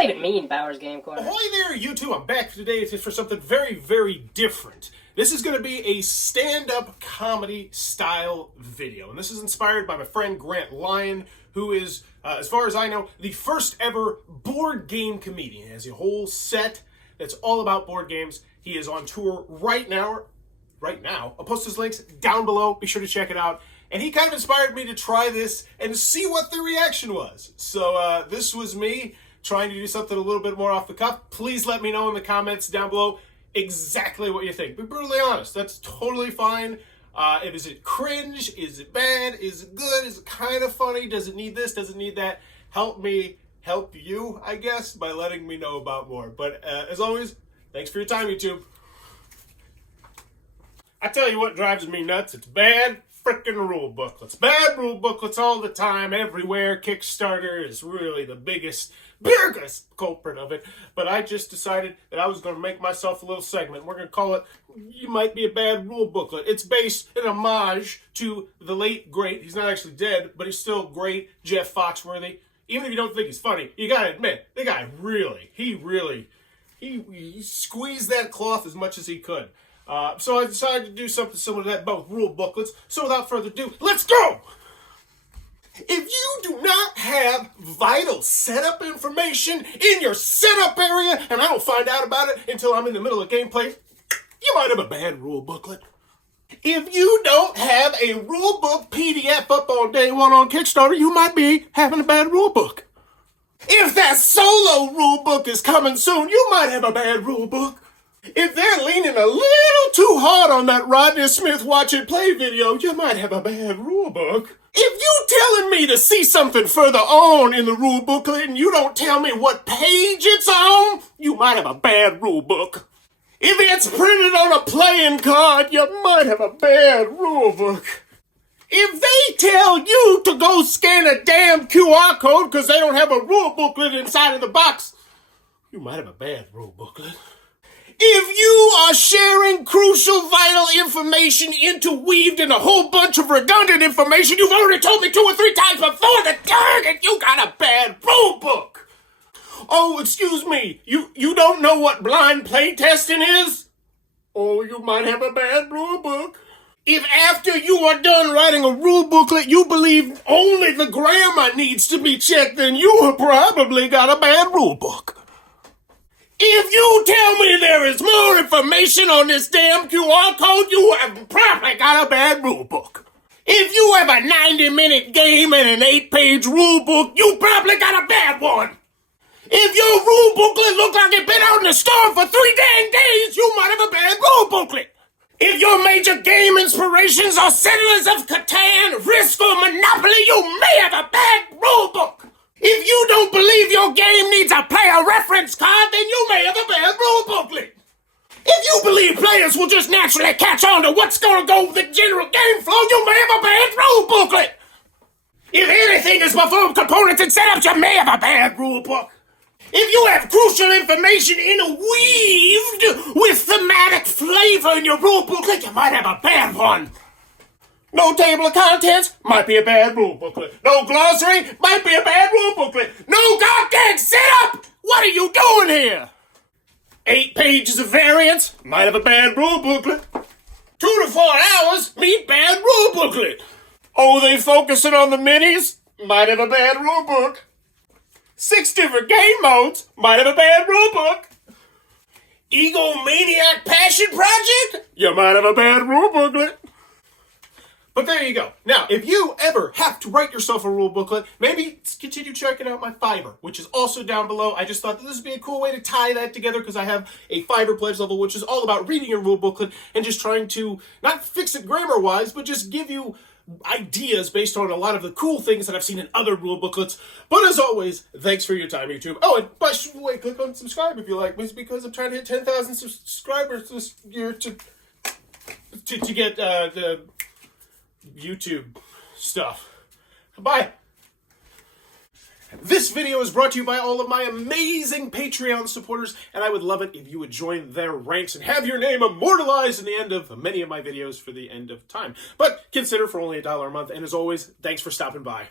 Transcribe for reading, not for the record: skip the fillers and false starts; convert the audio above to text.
that even mean, Bowers Game Corner? Ahoy there, YouTube! I'm back today for something very, very different. This is going to be a stand-up comedy style video, and this is inspired by my friend Grant Lyon, who is, as far as I know, the first ever board game comedian. He has a whole set that's all about board games. He is on tour right now. I'll post his links down below. Be sure to check it out. And he kind of inspired me to try this and see what the reaction was. So this was me trying to do something a little bit more off the cuff. Please let me know in the comments down below exactly what you think. Be brutally honest. That's totally fine. Is it cringe? Is it bad? Is it good? Is it kind of funny? Does it need this? Does it need that? Help me help you, I guess, by letting me know about more. But as always, thanks for your time, YouTube. I tell you what drives me nuts. It's bad frickin' rule booklets. Bad rule booklets all the time, everywhere. Kickstarter is really the biggest culprit of it. But I just decided that I was going to make myself a little segment. We're going to call it, You Might Be a Bad Rule Booklet. It's based in homage to the late, great, he's not actually dead, but he's still great, Jeff Foxworthy. Even if you don't think he's funny, you got to admit, the guy really, he squeezed that cloth as much as he could. So I decided to do something similar to that, both rule booklets. So without further ado, let's go! If you do not have vital setup information in your setup area, and I don't find out about it until I'm in the middle of gameplay, you might have a bad rule booklet. If you don't have a rule book PDF up on day one on Kickstarter, you might be having a bad rule book. If that solo rule book is coming soon, you might have a bad rule book. If they're leaning a little too hard on that Rodney Smith watch and play video, you might have a bad rule book. If you telling me to see something further on in the rule booklet and you don't tell me what page it's on, you might have a bad rule book. If it's printed on a playing card, you might have a bad rule book. If they tell you to go scan a damn QR code because they don't have a rule booklet inside of the box, you might have a bad rule booklet. If you are sharing crucial, vital information interweaved in a whole bunch of redundant information you've already told me 2 or 3 times before, you got a bad rule book. Oh, excuse me, you don't know what blind playtesting is? Oh, you might have a bad rule book. If after you are done writing a rule booklet, you believe only the grammar needs to be checked, then you have probably got a bad rule book. If you tell me there is more information on this damn QR code, you have probably got a bad rule book. If you have a 90-minute game and an 8-page rule book, you probably got a bad one. If your rule booklet looks like it's been out in the store for 3 dang days, you might have a bad rule booklet. If your major game inspirations are Settlers of Catan, Risk, or Monopoly, you may have a bad rule book. If you don't believe your game needs a player reference card, then you may have a bad rule booklet. If you believe players will just naturally catch on to what's going to go with the general game flow, you may have a bad rule booklet. If anything is before components and setups, you may have a bad rule book. If you have crucial information interweaved with thematic flavor in your rule booklet, you might have a bad one. No table of contents, might be a bad rule booklet. No glossary, might be a bad rule booklet. No goddamn setup! What are you doing here? 8 pages of variants, might have a bad rule booklet. 2 to 4 hours, meet bad rule booklet. Oh, they focusing on the minis? Might have a bad rule book. 6 different game modes, might have a bad rule book. Egomaniac Passion Project? You might have a bad rule booklet. But there you go. Now, if you ever have to write yourself a rule booklet, maybe continue checking out my Fiverr, which is also down below. I just thought that this would be a cool way to tie that together because I have a Fiverr pledge level, which is all about reading a rule booklet and just trying to not fix it grammar-wise, but just give you ideas based on a lot of the cool things that I've seen in other rule booklets. But as always, thanks for your time, YouTube. Oh, and by the way, click on subscribe if you like me, because I'm trying to hit 10,000 subscribers this year to get the YouTube stuff. Bye. This video is brought to you by all of my amazing Patreon supporters, and I would love it if you would join their ranks and have your name immortalized in the end of many of my videos for the end of time. But consider for only $1 a month, and as always, thanks for stopping by.